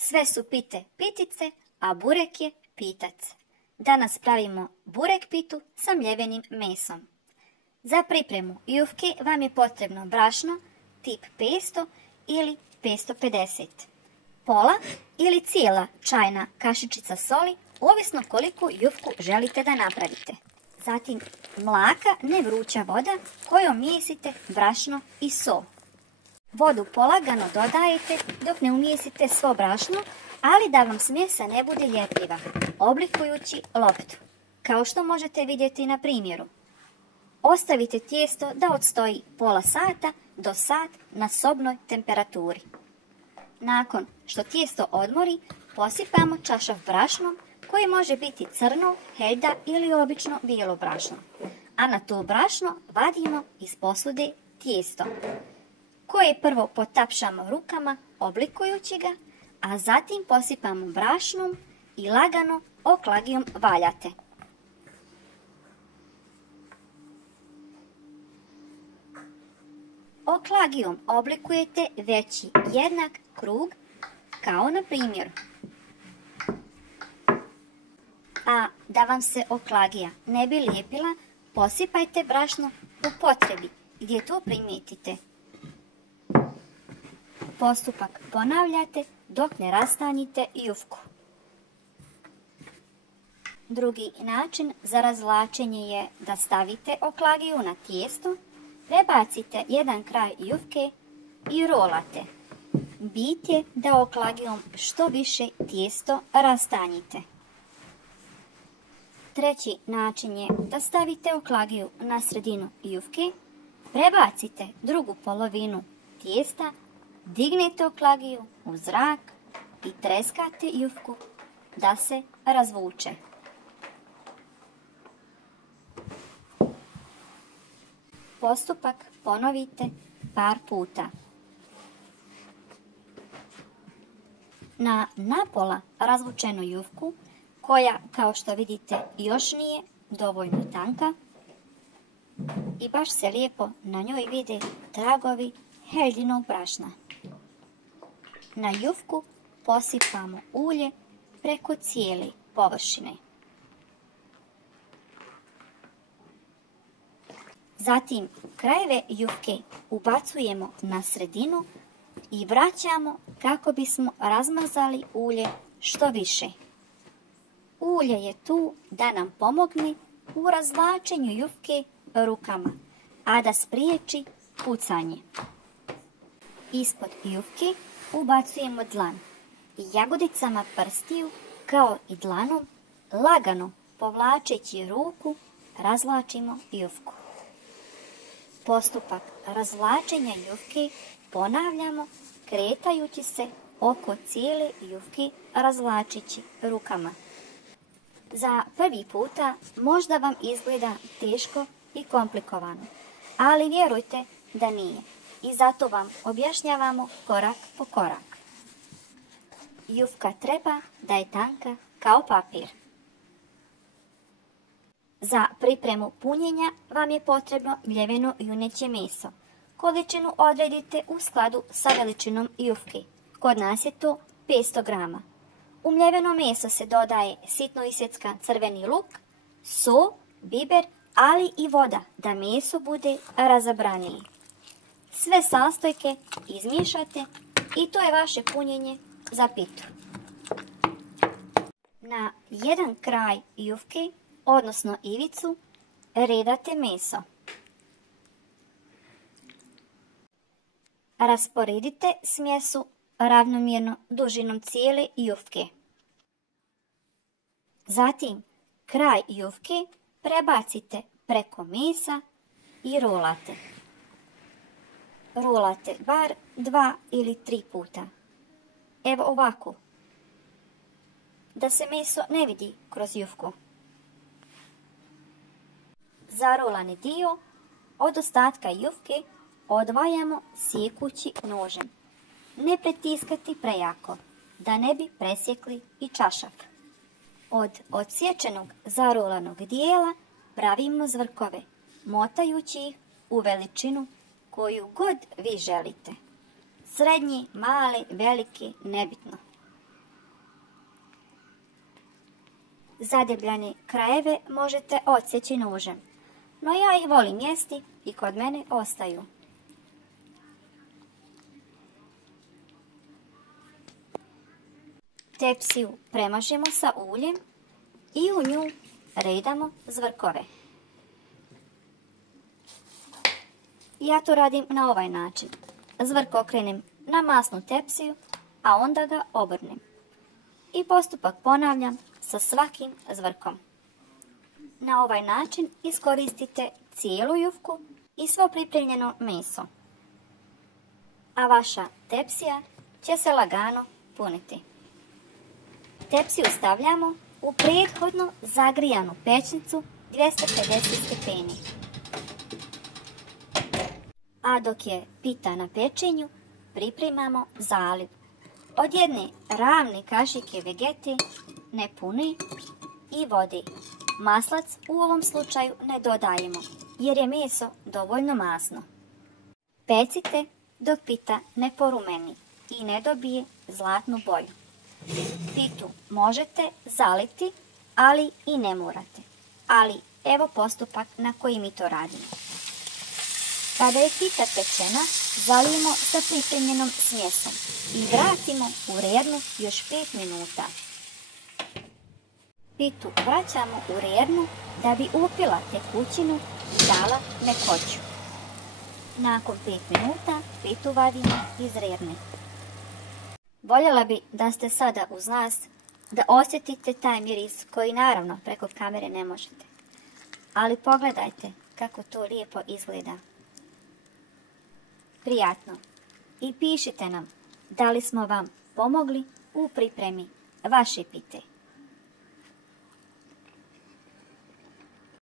Sve su pite pitice, a burek je pitac. Danas pravimo burek pitu sa mljevenim mesom. Za pripremu jufke vam je potrebno brašno tip 500 ili 550, pola ili cijela čajna kašičica soli, ovisno koliko jufku želite da napravite. Zatim mlaka, ne vruća voda kojom mijesite brašno i so. Vodu polagano dodajete dok ne umijesite svo brašno, ali da vam smjesa ne bude ljepljiva, oblikujući loptu, kao što možete vidjeti na primjeru. Ostavite tijesto da odstoji pola sata do sat na sobnoj temperaturi. Nakon što tijesto odmori, posipamo čašav brašnom koji može biti crno, helda ili obično bijelo brašno, a na to brašno vadimo iz posude tijesto, koje prvo potapšamo rukama oblikujući ga, a zatim posipamo brašnom i lagano oklagijom valjate. Oklagijom oblikujete veći jednak krug, kao na primjeru. A da vam se oklagija ne bi lijepila, posipajte brašno u potrebi gdje to primijetite. Postupak ponavljate dok ne rastanjite jufku. Drugi način za razvlačenje je da stavite oklagiju na tijesto, prebacite jedan kraj jufke i rolate. Bit je da oklagijom što više tijesto rastanjite. Treći način je da stavite oklagiju na sredinu jufke, prebacite drugu polovinu tijesta, dignete oklagiju u zrak i treskate jufku da se razvuče. Postupak ponovite par puta. Na napola razvučenu jufku, koja kao što vidite još nije dovoljno tanka i baš se lijepo na njoj vide tragovi heldinog brašna. Na jufku posipamo ulje preko cijele površine. Zatim krajeve jufke ubacujemo na sredinu i vraćamo kako bismo razmazali ulje što više. Ulje je tu da nam pomogne u razvlačenju jufke rukama, a da spriječi pucanje. Ispod jufke ubacujemo dlan i jagodicama prstiju kao i dlanom lagano povlačeći ruku razvlačimo jufku. Postupak razvlačenja jufke ponavljamo kretajući se oko cijele jufke razvlačeći rukama. Za prvi puta možda vam izgleda teško i komplikovano, ali vjerujte da nije i zato vam objašnjavamo korak po korak. Jufka treba da je tanka kao papir. Za pripremu punjenja vam je potrebno mljeveno juneće meso. Količinu odredite u skladu sa veličinom jufke. Kod nas je to 500 grama. U mljeveno meso se dodaje sitno isjeckan crveni luk, so, biber, ali i voda da meso bude razabranije. Sve sastojke izmiješate i to je vaše punjenje za pitu. Na jedan kraj jufke, odnosno ivicu, redate meso. Rasporedite smjesu ravnomjerno dužinom cijele jufke. Zatim kraj jufke prebacite preko mesa i rolate. Rolate bar 2 ili 3 puta. Evo ovako, da se meso ne vidi kroz jufku. Zarolani dio od ostatka jufke odvajamo sjekući nožem. Ne pritiskati prejako, da ne bi presjekli i čašak. Od odsječenog zarolanog dijela pravimo zvrkove, motajući ih u veličinu koju god vi želite. Srednji, mali, veliki, nebitno. Zadebljane krajeve možete odsjeći nožem, no ja ih volim jesti i kod mene ostaju. Tepsiju premažemo sa uljem i u nju redamo zvrkove. Ja to radim na ovaj način. Zvrk okrenem na masnu tepsiju, a onda ga obrnem. I postupak ponavljam sa svakim zvrkom. Na ovaj način iskoristite cijelu jufku i svo pripremljeno meso. A vaša tepsija će se lagano puniti. Tepsiju stavljamo u prethodno zagrijanu pećnicu 250 stepeni. A dok je pita na pečenju, pripremamo zaliv. Od jedne ravne kašike vegete, ne pune, i vode. Maslac u ovom slučaju ne dodajemo, jer je meso dovoljno masno. Pecite dok pita ne porumeni i ne dobije zlatnu boju. Pitu možete zaliti, ali i ne morate. Ali evo postupak na koji mi to radimo. Kada je pita pečena, zalijemo sa pripremljenom smjesom i vratimo u rernu još 5 minuta. Pitu vraćamo u rernu da bi upila tekućinu i dala mekoću. Nakon 5 minuta pitu vadimo iz rerne. Voljela bi da ste sada uz nas, da osjetite taj miris koji naravno preko kamere ne možete. Ali pogledajte kako to lijepo izgleda. Prijatno. I pišite nam da li smo vam pomogli u pripremi vaše pite.